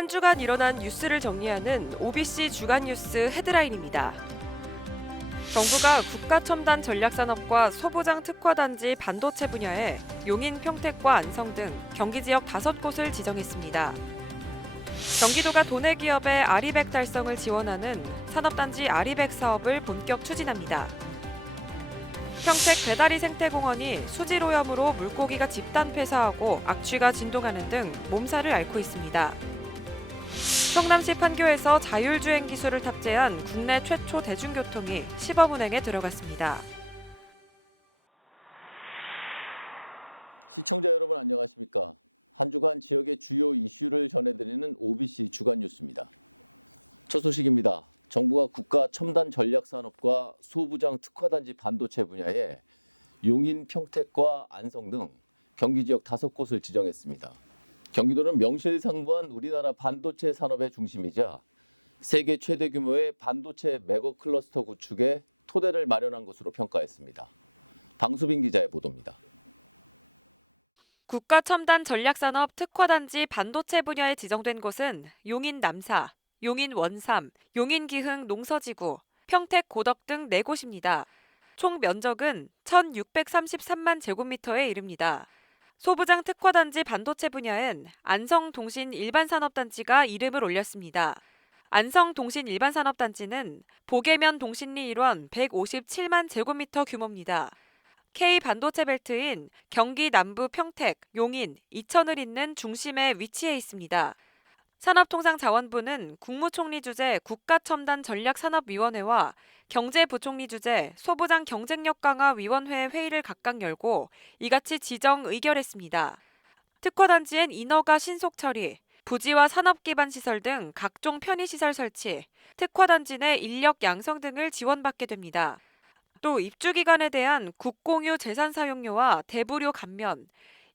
한 주간 일어난 뉴스를 정리하는 OBC 주간 뉴스 헤드라인입니다. 정부가 국가 첨단 전략 산업과 소부장 특화 단지 반도체 분야에 용인, 평택과 안성 등 경기 지역 다섯 곳을 지정했습니다. 경기도가 도내 기업의 아리백 달성을 지원하는 산업단지 아리백 사업을 본격 추진합니다. 평택 배다리 생태공원이 수질 오염으로 물고기가 집단 폐사하고 악취가 진동하는 등 몸살을 앓고 있습니다. 성남시 판교에서 자율주행 기술을 탑재한 국내 최초 대중교통이 시범 운행에 들어갔습니다. 시청자 여러분 안녕하십니까? 한 주간 지역의 주요 이슈를 전해드리는 OBC 주간 뉴스입니다. 첫 소식입니다. 정부가 국가 첨단 전략 산업과 소부장 특화단지 반도체 분야에 용인, 평택과 안성 등 경기 지역 다섯 곳을 지정했습니다. 경기도는 명실상부한 우리나라 반도체 산업의 중심이자 세계 최대 규모의 반도체 메거 클러스터 구축에 토대를 마련한 것으로 평가했습니다. 방수빈 기자의 보도입니다. 국가 첨단 전략산업 특화단지 반도체 분야에 지정된 곳은 용인 남사, 용인 원삼, 용인 기흥 농서지구, 평택 고덕 등 4곳입니다. 총 면적은 1,633만 제곱미터에 이릅니다. 소부장 특화단지 반도체 분야엔 안성동신 일반산업단지가 이름을 올렸습니다. 안성동신 일반산업단지는 보계면 동신리 일원 157만 제곱미터 규모입니다. K 반도체 벨트인 경기 남부 평택, 용인, 이천을 잇는 중심에 위치해 있습니다. 산업통상자원부는 국무총리 주재 국가첨단전략산업위원회와 경제부총리 주재 소부장 경쟁력 강화 위원회 회의를 각각 열고 이같이 지정 의결했습니다. 특화단지엔 인허가 신속 처리, 부지와 산업 기반 시설 등 각종 편의 시설 설치, 특화단지 내 인력 양성 등을 지원받게 됩니다. 또 입주기관에 대한 국공유 재산 사용료와 대부료 감면,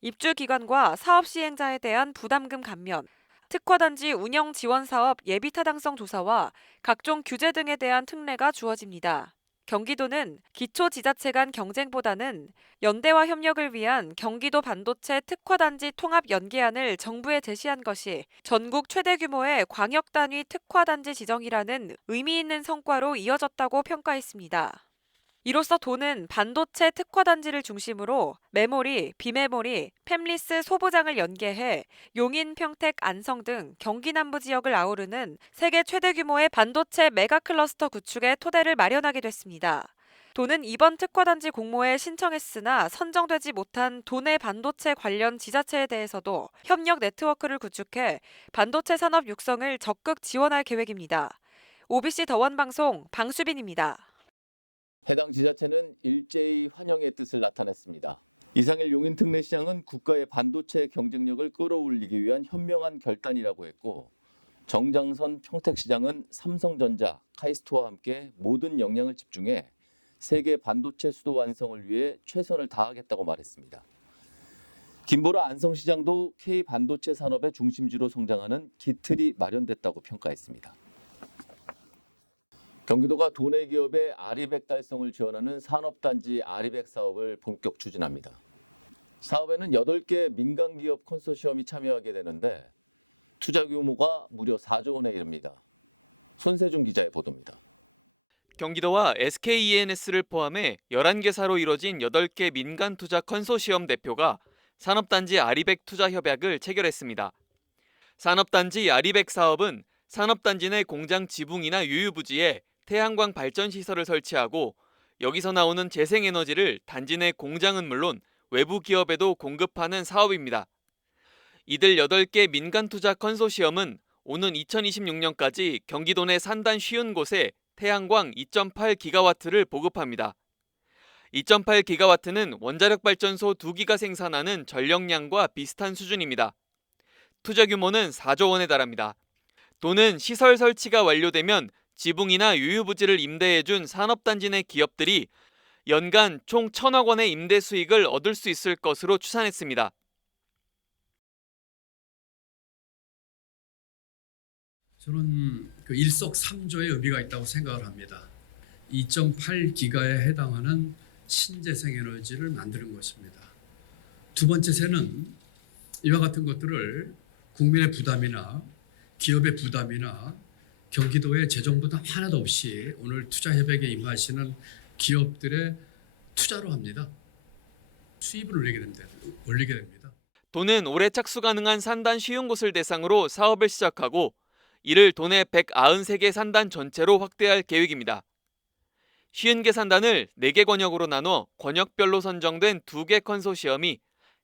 입주기관과 사업 시행자에 대한 부담금 감면, 특화단지 운영 지원 사업 예비 타당성 조사와 각종 규제 등에 대한 특례가 주어집니다. 경기도는 기초 지자체 간 경쟁보다는 연대와 협력을 위한 경기도 반도체 특화단지 통합 연계안을 정부에 제시한 것이 전국 최대 규모의 광역 단위 특화단지 지정이라는 의미 있는 성과로 이어졌다고 평가했습니다. 이로써 도는 반도체 특화단지를 중심으로 메모리, 비메모리, 팹리스 소부장을 연계해 용인, 평택, 안성 등 경기 남부 지역을 아우르는 세계 최대 규모의 반도체 메가 클러스터 구축의 토대를 마련하게 됐습니다. 도는 이번 특화단지 공모에 신청했으나 선정되지 못한 도내 반도체 관련 지자체에 대해서도 협력 네트워크를 구축해 반도체 산업 육성을 적극 지원할 계획입니다. OBC 더원방송 방수빈입니다. 해당 지자체는 일제히 환영의 뜻을 나타냈습니다. 이상일 용인 특례 시장은 국가의 반도체 경쟁력을 끌어올리기 위한 현명한 결단이라고 했고 정장선 평택시장은 삼성전자, 카이스트와 함께 모든 역량을 집중해 세계 반도체 수도 완성을 위해 최선을 다하겠다고 말했습니다. 김보라 안성시장도 K 반도체 산업의 중심지로 성장하는 기틀이 마련됐다고 평가했습니다. 경기도가 도내 기업의 아리백 달성을 지원하는 산업단지 아리백 사업을 본격 추진합니다. 사업에는 8개 민간 기업 컨소시엄이 참여하게 되는데 투자 규모가 무려 4조 원에 이릅니다. 손세준 기자의 보도입니다. 경기도와 SKENS를 포함해 11개사로 이뤄진 8개 민간 투자 컨소시엄 대표가 산업단지 아리백 투자 협약을 체결했습니다. 산업단지 아리백 사업은 산업단지 내 공장 지붕이나 유유부지에 태양광 발전 시설을 설치하고 여기서 나오는 재생에너지를 단지 내 공장은 물론 외부 기업에도 공급하는 사업입니다. 이들 8개 민간 투자 컨소시엄은 오는 2026년까지 경기도 내 산단 쉬운 곳에 태양광 2.8기가와트를 보급합니다. 2.8기가와트는 원자력 발전소 2기가 생산하는 전력량과 비슷한 수준입니다. 투자 규모는 4조 원에 달합니다. 또는 시설 설치가 완료되면 지붕이나 유유부지를 임대해준 산업단지 내 기업들이 연간 총 천억 원의 임대 수익을 얻을 수 있을 것으로 추산했습니다. 저는 그 일석삼조의 의미가 있다고 생각을 합니다. 2.8기가에 해당하는 신재생 에너지를 만드는 것입니다. 두 번째 세는 이와 같은 것들을 국민의 부담이나 기업의 부담이나 경기도의 재정 부담 하나도 없이 오늘 투자 협약에 임하시는 기업들의 투자로 합니다. 수입을 올리게 됩니다. 올리게 됩니다. 도는 올해 착수 가능한 산단 쉬운 곳을 대상으로 사업을 시작하고 이를 도내 193개 산단 전체로 확대할 계획입니다. 쉬운 개 산단을 4개 권역으로 나눠 권역별로 선정된 2개 컨소시엄이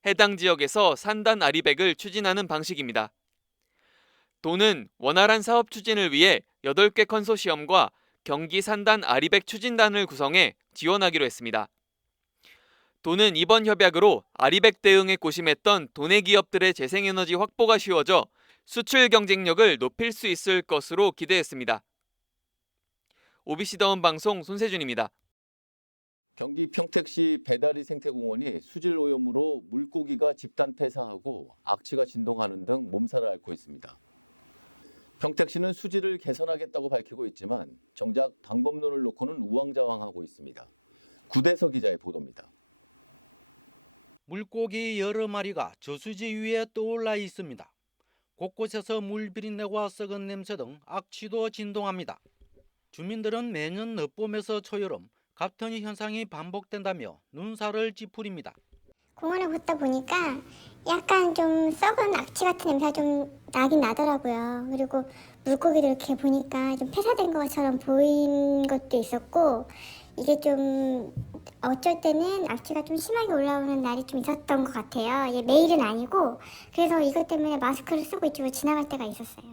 해당 지역에서 산단 아리백을 추진하는 방식입니다. 도는 원활한 사업 추진을 위해 8개 컨소시엄과 경기 산단 아리백 추진단을 구성해 지원하기로 했습니다. 도는 이번 협약으로 아리백 대응에 고심했던 도내 기업들의 재생에너지 확보가 쉬워져 수출 경쟁력을 높일 수 있을 것으로 기대했습니다. OBC 더운 방송 손세준입니다. 경기 평택시 배다리 생태공원이 수질 오염으로 물고기가 집단 폐사하고 악취가 진동하는 등 몸살을 앓고 있습니다. 평택 시는 수질을 개선하겠다고 밝히고 있지만 정작 방법론을 놓고는 우왕좌왕하고 있습니다. 구대서 기자의 보도입니다. 물고기 여러 마리가 저수지 위에 떠올라 있습니다. 곳곳에서 물 비린내와 썩은 냄새 등 악취도 진동합니다. 주민들은 매년 늦봄에서 초여름 같은 현상이 반복된다며 눈살을 찌푸립니다. 공원을 걷다 보니까 약간 좀 썩은 악취 같은 냄새가 좀 나긴 나더라고요. 그리고 물고기도 이렇게 보니까 좀 폐사된 것처럼 보인 것도 있었고 이게 좀 어쩔 때는 악취가 좀 심하게 올라오는 날이 좀 있었던 것 같아요. 이게 매일은 아니고 그래서 이것 때문에 마스크를 쓰고 이쪽으로 지나갈 때가 있었어요.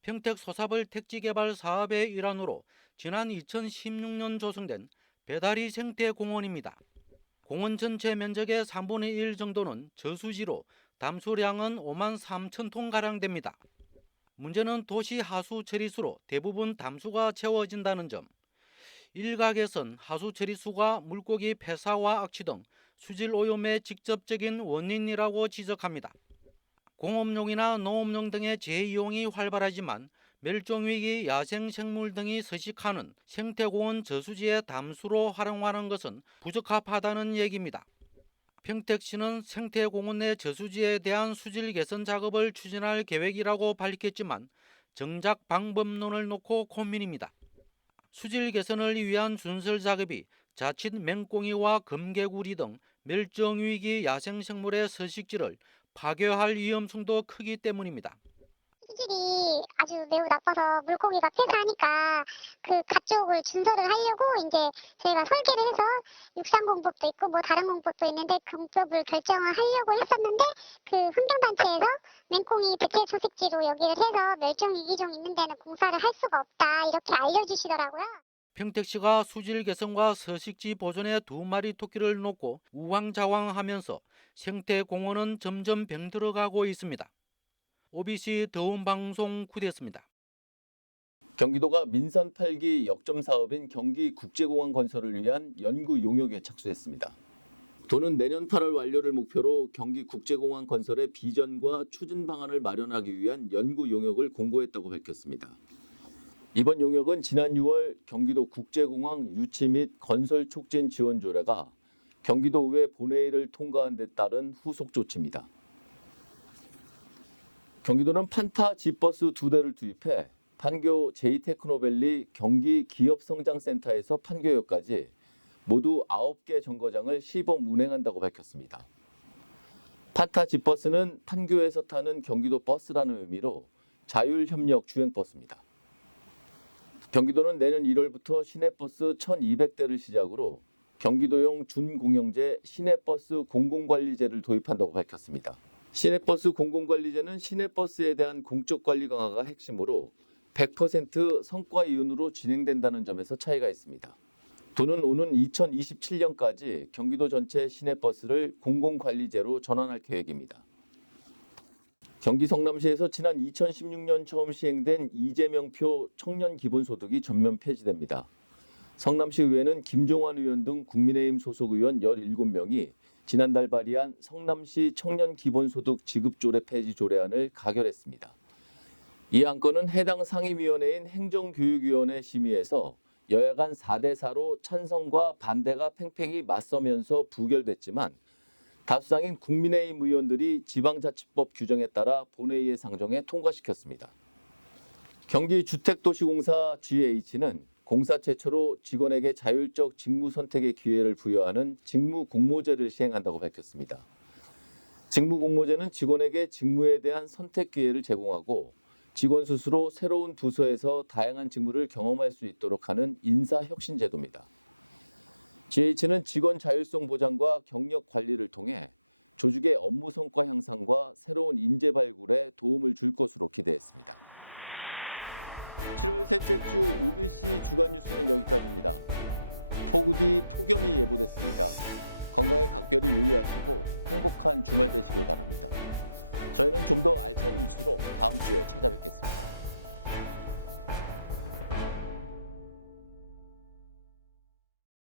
평택 소사벌 택지 개발 사업의 일환으로 지난 2016년 조성된 배다리 생태공원입니다. 공원 전체 면적의 3분의 1 정도는 저수지로 담수량은 5만 3천 톤 가량 됩니다. 문제는 도시 하수 처리수로 대부분 담수가 채워진다는 점. 일각에선 하수 처리수가 물고기 폐사와 악취 등 수질 오염의 직접적인 원인이라고 지적합니다. 공업용이나 농업용 등의 재이용이 활발하지만 멸종위기 야생생물 등이 서식하는 생태공원 저수지의 담수로 활용하는 것은 부적합하다는 얘기입니다. 평택시는 생태공원 내 저수지에 대한 수질 개선 작업을 추진할 계획이라고 밝혔지만 정작 방법론을 놓고 고민입니다. 수질 개선을 위한 준설 작업이 자칫 맹꽁이와 금개구리 등 멸종위기 야생생물의 서식지를 파괴할 위험성도 크기 때문입니다. 수질이 아주 매우 나빠서 물고기가 폐사하니까 그 가쪽을 준설을 하려고 이제 저희가 설계를 해서 육상 공법도 있고 뭐 다른 공법도 있는데 그 공법을 결정을 하려고 했었는데 그 환경단체에서 맹꽁이 대체 소식지로 여기를 해서 멸종 위기종 있는 데는 공사를 할 수가 없다 이렇게 알려주시더라고요. 평택시가 수질 개선과 서식지 보존에 두 마리 토끼를 놓고 우왕좌왕하면서 생태공원은 점점 병들어가고 있습니다. OBC 더운 방송 구대였습니다. 경기도가 민선 8기 역점 사업인 경기 국제공항 건설을 위한 연구 용역에 착수했습니다. 도는 내년 8월 완료를 목표로 경기 국제공항 건설의 비전과 추진 방안을 마련하기 위한 연구 용역을 공고했다고 밝혔습니다. 이번 용역은 지난 6월 경기도 국제공항 유치 및 건설 촉진 지원 조례가 경기도 의회 본회의를 통과한 데 따른 후속 조치입니다. 경기도는 판타 지버스 두 대를 투입해 판교 제이테크노밸리 경기 기업성장센터에서 판교역까지 모두 9개 정거장을 시범 운행한다고 밝혔습니다. 판타 지버스는 판교에서 타는 경기도 버스라는 의미로 자율협력 주행버스입니다. 경기도는 내년 1월부터 시내버스 1,200대를 시작으로 경기도용 준공영제 시내버스 공공관리제를 도입한다고 밝혔습니다. 시내버스 공공관리제는 시내버스에 대한 공적 관리 강화가 핵심으로 100% 성과 이윤으로 진행된다는 점에서 차이가 있습니다. 도는 오는 2027년까지 경기도 전체 시내버스를 공공관리제로 전환할 계획입니다. 경기 성남시에서 지난 2016년 처음 시행된 이재명표 청년 기본소득이 전면 폐지됩니다. 성남시 의회는 김종환 의원 등 국민의힘 소속 의원 17명이 지난달 발의한 성남시 청년 기본소득 지급조례 폐지 조례안을 가결했습니다. 이 안건은 해당 상임위원회인 행정교육위원회 심의에서 여야 간 4대 4로 찬성과 반대가 팽팽히 맞서면서 부결됐지만 다수당인 국민의힘 의원들이 지방자치법 규정에 따라 본회의에 상정해 통과시켰습니다. 경기 주택도시공사 GH는 공사 최초로 직원에게 자율적 직무 선택의 기회를 부여하는 직무 공모제를 시행한다고 밝혔습니다. 직무 공모제는 직원에게 직무에 대한 선택 기회를 제공하고 직원 스스로 새로운 부서에서 다양한 직무를 경험할 수 있도록 하는 인사 혁신 제도입니다. GH는 직원 자율성 보장과 경력 관리를 통해 조직의 업무 성과 향상과 새로운 인재 발굴에 도움을 줄 것으로 기대했습니다. 7월 셋째 주 OBC 주간 뉴스는 여기까지입니다. 폭우 뒤 폭염이 예보됐습니다. 건강에 각별히 유의하시고 행복한 주말 되시길 바랍니다. 저희는 좀 더 알찬 뉴스로 다음 주에 찾아뵙겠습니다.